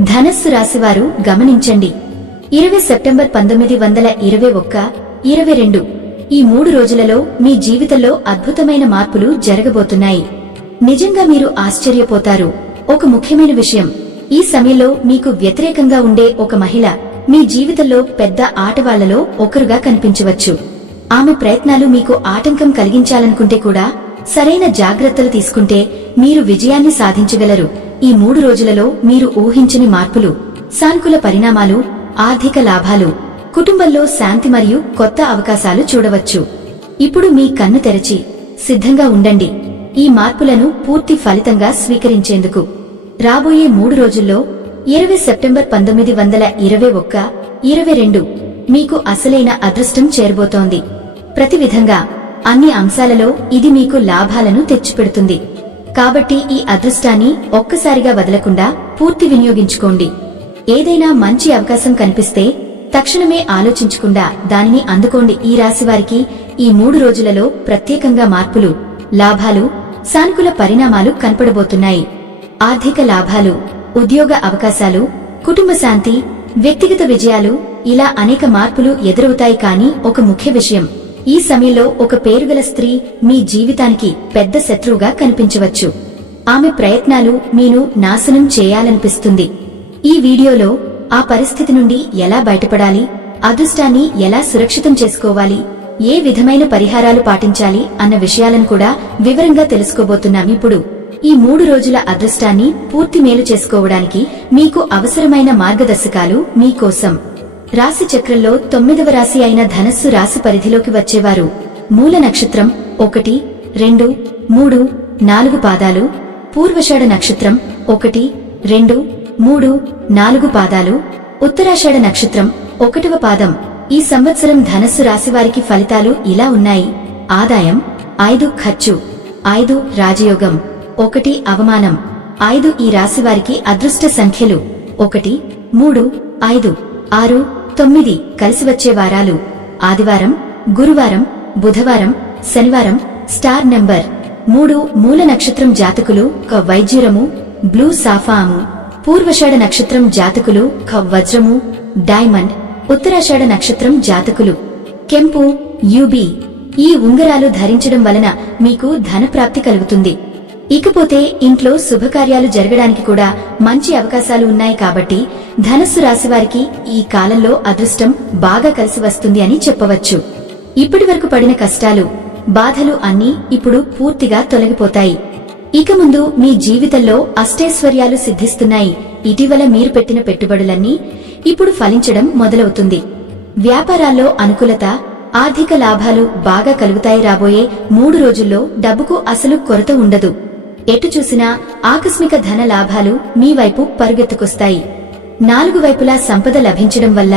ధనస్సు రాశివారు గమనించండి. ఇరవై సెప్టెంబర్ పంతొమ్మిది వందల ఇరవై ఒక్క ఇరవై రెండు. ఈ మూడు రోజులలో మీ జీవితంలో అద్భుతమైన మార్పులు జరగబోతున్నాయి. నిజంగా మీరు ఆశ్చర్యపోతారు. ఒక ముఖ్యమైన విషయం. ఈ సమయంలో మీకు వ్యతిరేకంగా ఉండే ఒక మహిళ మీ జీవితంలో పెద్ద ఆటవాళ్ళలో ఒకరుగా కనిపించవచ్చు. ఆమె ప్రయత్నాలు మీకు ఆటంకం కలిగించాలనుకుంటే కూడా సరైన జాగ్రత్తలు తీసుకుంటే మీరు విజయాన్ని సాధించగలరు. ఈ మూడు రోజులలో మీరు ఊహించని మార్పులు సానుకూల పరిణామాలు ఆర్థిక లాభాలు కుటుంబంలో శాంతి మరియు కొత్త అవకాశాలు చూడవచ్చు. ఇప్పుడు మీ కన్ను తెరచి సిద్ధంగా ఉండండి. ఈ మార్పులను పూర్తి ఫలితంగా స్వీకరించేందుకు. రాబోయే మూడు రోజుల్లో ఇరవై సెప్టెంబర్ పంతొమ్మిది వందల ఇరవై ఒక్క ఇరవై రెండు మీకు అసలైన అదృష్టం చేరబోతోంది. ప్రతి విధంగా అన్ని అంశాలలో ఇది మీకు లాభాలను తెచ్చిపెడుతుంది. కాబట్టి ఈ అదృష్టాన్ని ఒక్కసారిగా వదలకుండా పూర్తి వినియోగించుకోండి. ఏదైనా మంచి అవకాశం కనిపిస్తే తక్షణమే ఆలోచించకుండా దానిని అందుకోండి. ఈ రాశివారికి ఈ మూడు రోజులలో ప్రత్యేకంగా మార్పులు లాభాలు సానుకూల పరిణామాలు కనపడబోతున్నాయి. ఆర్థిక లాభాలు ఉద్యోగ అవకాశాలు కుటుంబ శాంతి వ్యక్తిగత విజయాలు ఇలా అనేక మార్పులు ఎదురవుతాయి కానీ ఒక ముఖ్య విషయం ఈ సమయంలో ఒక పేరుగల స్త్రీ మీ జీవితానికి పెద్ద శత్రువుగా కనిపించవచ్చు. ఆమె ప్రయత్నాలు మీను నాశనం చేయాలనిపిస్తుంది. ఈ వీడియోలో ఆ పరిస్థితి నుండి ఎలా బయటపడాలి అదృష్టాన్ని ఎలా సురక్షితం చేసుకోవాలి ఏ విధమైన పరిహారాలు పాటించాలి అన్న విషయాలను కూడా వివరంగా తెలుసుకోబోతున్నాం ఇప్పుడు. ఈ మూడు రోజుల అదృష్టాన్ని పూర్తి మేలు చేసుకోవడానికి మీకు అవసరమైన మార్గదర్శకాలు మీకోసం రాశి చక్రంలో తొమ్మిదవ రాశి అయిన ధనస్సు రాశి పరిధిలోకి వచ్చేవారు. మూల నక్షత్రం ఒకటి రెండు మూడు నాలుగు పాదాలు. పూర్వషాఢ నక్షత్రం ఒకటి రెండు మూడు నాలుగు పాదాలు. ఉత్తరాషాఢ నక్షత్రం ఒకటవ పాదం. ఈ సంవత్సరం ధనస్సు రాశివారికి ఫలితాలు ఇలా ఉన్నాయి. ఆదాయం ఐదు ఖర్చు ఐదు రాజయోగం ఒకటి అవమానం ఐదు ఈ రాశివారికి అదృష్ట సంఖ్యలు ఒకటి మూడు ఐదు ఆరు తొమ్మిది కలిసి వచ్చే వారాలు. ఆదివారం గురువారం బుధవారం శనివారం స్టార్ నెంబర్. మూడు మూల నక్షత్రం జాతకులు క వైద్యురము బ్లూ సాఫాము. పూర్వషాఢ నక్షత్రం జాతకులు క వజ్రము డైమండ్. ఉత్తరాషాఢ నక్షత్రం జాతకులు. కెంపు యూబీ. ఈ ఉంగరాలు ధరించడం వలన మీకు ధనప్రాప్తి కలుగుతుంది. ఇకపోతే ఇంట్లో శుభకార్యాలు జరగడానికి కూడా మంచి అవకాశాలు ఉన్నాయి కాబట్టి ధనస్సు రాశివారికి ఈ కాలంలో అదృష్టం బాగా కలిసి వస్తుంది అని చెప్పవచ్చు. ఇప్పటి వరకు పడిన కష్టాలు బాధలు అన్నీ ఇప్పుడు పూర్తిగా తొలగిపోతాయి. ఇక ముందు మీ జీవితంలో అష్టైశ్వర్యాలు సిద్ధిస్తున్నాయి. ఇటీవల మీరు పెట్టిన పెట్టుబడులన్నీ ఇప్పుడు ఫలించడం మొదలవుతుంది. వ్యాపారాల్లో అనుకూలత ఆర్థిక లాభాలు బాగా కలుగుతాయి రాబోయే మూడు రోజుల్లో డబ్బుకు అసలు కొరత ఉండదు. ఎటు చూసినా ఆకస్మిక ధన లాభాలు మీ వైపు పరుగెత్తుకొస్తాయి. నాలుగు వైపులా సంపద లభించడం వల్ల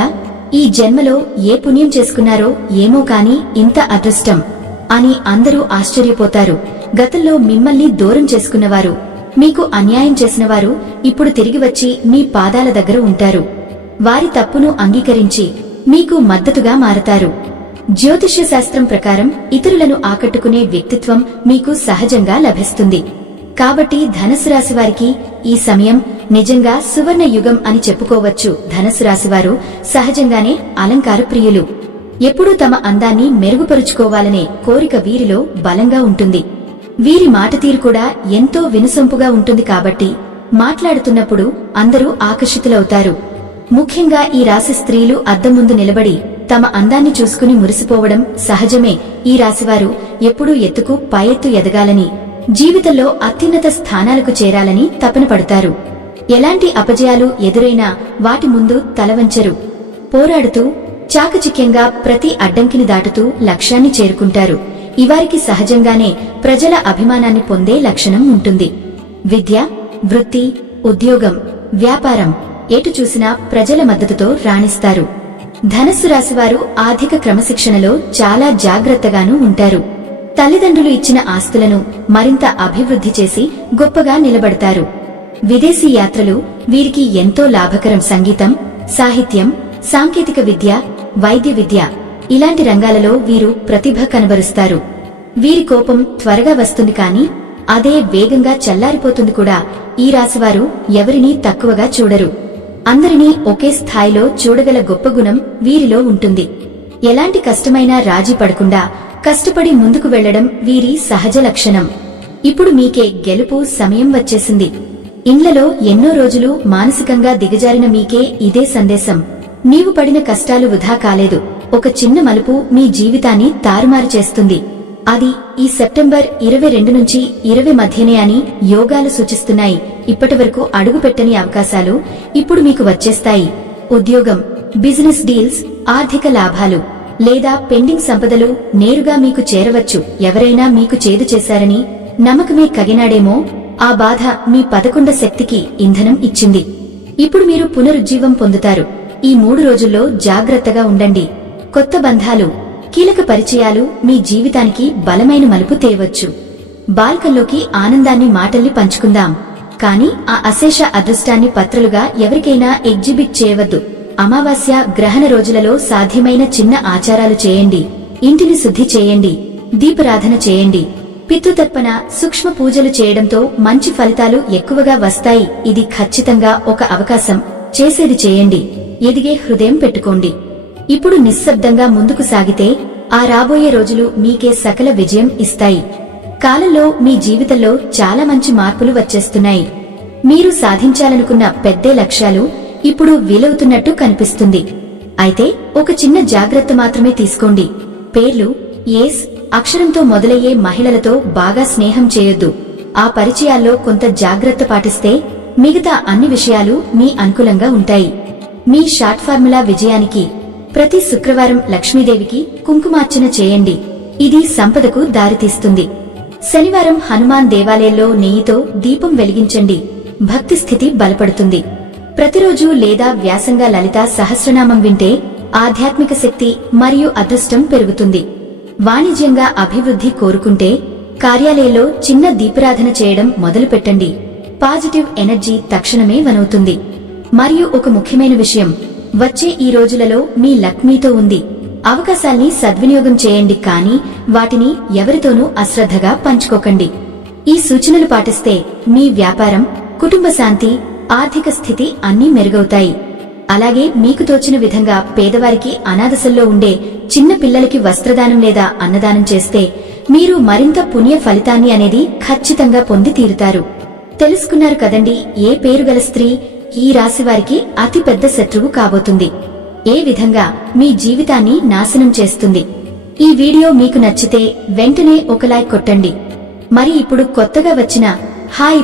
ఈ జన్మలో ఏ పుణ్యం చేసుకున్నారో ఏమో కాని ఇంత అదృష్టం అని అందరూ ఆశ్చర్యపోతారు. గతంలో మిమ్మల్ని దూరం చేసుకున్నవారు మీకు అన్యాయం చేసినవారు ఇప్పుడు తిరిగి వచ్చి మీ పాదాల దగ్గర ఉంటారు. వారి తప్పును అంగీకరించి మీకు మద్దతుగా మారతారు. జ్యోతిష్య శాస్త్రం ప్రకారం ఇతరులను ఆకట్టుకునే వ్యక్తిత్వం మీకు సహజంగా లభిస్తుంది. కాబట్టి ధనుసు రాశి వారికి ఈ సమయం నిజంగా సువర్ణ యుగం అని చెప్పుకోవచ్చు. ధనుసు రాశివారు సహజంగానే అలంకార ప్రియులు. ఎప్పుడూ తమ అందాన్ని మెరుగుపరుచుకోవాలనే కోరిక వీరిలో బలంగా ఉంటుంది. వీరి మాట తీరు కూడా ఎంతో వినసొంపుగా ఉంటుంది కాబట్టి మాట్లాడుతున్నప్పుడు అందరూ ఆకర్షితులవుతారు. ముఖ్యంగా ఈ రాశి స్త్రీలు అద్దం ముందు నిలబడి తమ అందాన్ని చూసుకుని మురిసిపోవడం సహజమే. ఈ రాశివారు ఎప్పుడూ ఎత్తుకు పైఎత్తు ఎదగాలని జీవితంలో అత్యున్నత స్థానాలకు చేరాలని తపన పడతారు ఎలాంటి అపజయాలు ఎదురైనా వాటి ముందు తలవంచరు. పోరాడుతూ చాకచిక్యంగా ప్రతి అడ్డంకిని దాటుతూ లక్ష్యాన్ని చేరుకుంటారు. ఇవారికి సహజంగానే ప్రజల అభిమానాన్ని పొందే లక్షణం ఉంటుంది. విద్య వృత్తి ఉద్యోగం వ్యాపారం ఎటు చూసినా ప్రజల మద్దతుతో రాణిస్తారు. ధనస్సు రాశివారు ఆర్థిక క్రమశిక్షణలో చాలా జాగ్రత్తగానూ ఉంటారు. తల్లిదండ్రులు ఇచ్చిన ఆస్తులను మరింత అభివృద్ధి చేసి గొప్పగా నిలబడతారు. విదేశీ యాత్రలు వీరికి ఎంతో లాభకరం సంగీతం సాహిత్యం సాంకేతిక విద్య వైద్య విద్య ఇలాంటి రంగాలలో వీరు ప్రతిభ కనబరుస్తారు. వీరి కోపం త్వరగా వస్తుంది కాని అదే వేగంగా చల్లారిపోతుంది కూడా ఈ రాశివారు ఎవరినీ తక్కువగా చూడరు. అందరినీ ఒకే స్థాయిలో చూడగల గొప్ప గుణం వీరిలో ఉంటుంది. ఎలాంటి కష్టమైనా రాజీ పడకుండా కష్టపడి ముందుకు వెళ్ళడం వీరి సహజ లక్షణం. ఇప్పుడు మీకే గెలుపు సమయం వచ్చేసింది. ఇండ్లలో ఎన్నో రోజులు మానసికంగా దిగజారిన మీకే ఇదే సందేశం. నీవు పడిన కష్టాలు వృధా కాలేదు. ఒక చిన్న మలుపు మీ జీవితాన్ని తారుమారు చేస్తుంది. అది ఈ సెప్టెంబర్ ఇరవై రెండు నుంచి ఇరవై మధ్యనే అని యోగాలు సూచిస్తున్నాయి. ఇప్పటివరకు అడుగుపెట్టని అవకాశాలు ఇప్పుడు మీకు వచ్చేస్తాయి. ఉద్యోగం బిజినెస్ డీల్స్ ఆర్థిక లాభాలు. లేదా పెండింగ్ సంపదలు నేరుగా మీకు చేరవచ్చు. ఎవరైనా మీకు చేదు చేశారని నమ్మకమే కగినాడేమో. ఆ బాధ మీ పదకొండ శక్తికి ఇంధనం ఇచ్చింది. ఇప్పుడు మీరు పునరుజ్జీవం పొందుతారు. ఈ మూడు రోజుల్లో జాగ్రత్తగా ఉండండి. కొత్త బంధాలు కీలక పరిచయాలు మీ జీవితానికి బలమైన మలుపు తేవచ్చు బాల్కల్లోకి ఆనందాన్ని మాటల్ని పంచుకుందాం. కాని ఆ అశేష అదృష్టాన్ని పత్రలుగా ఎవరికైనా ఎగ్జిబిట్ చేయవద్దు. అమావాస్య గ్రహణ రోజులలో సాధ్యమైన చిన్న ఆచారాలు చేయండి. ఇంటిని శుద్ధి చేయండి. దీపరాధన చేయండి. పితృతర్పణ సూక్ష్మ పూజలు చేయడంతో మంచి ఫలితాలు ఎక్కువగా వస్తాయి. ఇది ఖచ్చితంగా ఒక అవకాశం. చేసేది చేయండి. ఎదిగే హృదయం పెట్టుకోండి. ఇప్పుడు నిశ్శబ్దంగా ముందుకు సాగితే ఆ రాబోయే రోజులు మీకే సకల విజయం ఇస్తాయి. కాలంలో మీ జీవితంలో చాలా మంచి మార్పులు వచ్చేస్తున్నాయి. మీరు సాధించాలనుకున్న పెద్దే లక్ష్యాలు ఇప్పుడు వీలవుతున్నట్టు కనిపిస్తుంది. అయితే ఒక చిన్న జాగ్రత్త మాత్రమే తీసుకోండి. పేర్లు ఏస్ అక్షరంతో మొదలయ్యే మహిళలతో బాగా స్నేహం చేయొద్దు. ఆ పరిచయాల్లో కొంత జాగ్రత్త పాటిస్తే మిగతా అన్ని విషయాలు మీ అనుకూలంగా ఉంటాయి. మీ షార్ట్ ఫార్ములా విజయానికి ప్రతి శుక్రవారం లక్ష్మీదేవికి కుంకుమార్చన చేయండి. ఇది సంపదకు దారితీస్తుంది. శనివారం హనుమాన్ దేవాలయంలో నెయ్యితో దీపం వెలిగించండి. భక్తి స్థితి బలపడుతుంది. ప్రతిరోజు లేదా వ్యాసంగా లలిత సహస్రనామం వింటే ఆధ్యాత్మిక శక్తి మరియు అదృష్టం పెరుగుతుంది. వాణిజ్యంగా అభివృద్ధి కోరుకుంటే కార్యాలయంలో చిన్న దీపారాధన చేయడం మొదలుపెట్టండి. పాజిటివ్ ఎనర్జీ తక్షణమే వనవుతుంది. మరియు ఒక ముఖ్యమైన విషయం వచ్చే ఈ రోజులలో మీ లక్ మీతో ఉంది అవకాశాల్ని సద్వినియోగం చేయండి కానీ వాటిని ఎవరితోనూ అశ్రద్ధగా పంచుకోకండి. ఈ సూచనలు పాటిస్తే మీ వ్యాపారం కుటుంబ శాంతి ఆర్థిక స్థితి అన్నీ మెరుగవుతాయి. అలాగే మీకు తోచిన విధంగా పేదవారికి అనాథశల్లో ఉండే చిన్న పిల్లలకి వస్త్రదానం లేదా అన్నదానం చేస్తే మీరు మరింత పుణ్య ఫలితాన్ని అనేది ఖచ్చితంగా పొంది తీరుతారు. తెలుసుకున్నారు కదండి ఏ పేరు గల స్త్రీ ఈ రాశి వారికి శత్రువు కాబోతుంది. ఏ విధంగా మీ జీవితాన్ని నాశనం చేస్తుంది. ఈ వీడియో మీకు నచ్చితే వెంటనే ఒక లైక్ కొట్టండి. మరి ఇప్పుడు కొత్తగా వచ్చిన హాయ్